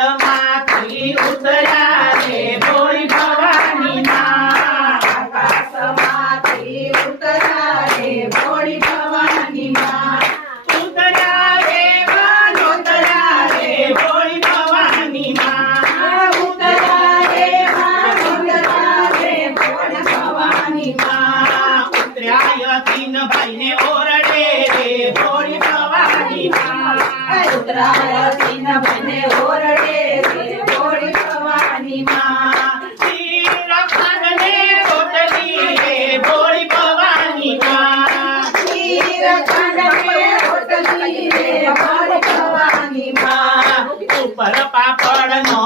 આકાશમાંથી ઉતર્યા રે ભોળી ભવાની માં આકાશમાંથી ઉતર્યા રે ભોળી ભવાની માં ઉતર્યા રે માં ઉતર્યા રે ભોળી ભવાની માં ઉતર્યા રે માં ઉતર્યા રે ભોળી ભવાની માં ઉતર્યા તીનભાઈને ઓરડે રે ભોળી ભવાની માં ઉતરાય તીનભાઈને ઓરડે રે ભોળી ભવાની માં શ્રીરખંડને રોટલી રે ભોળી ભવાની માં શ્રીરખંડને રોટલી રે ભોળી ભવાની માં ઉપર પાપડનો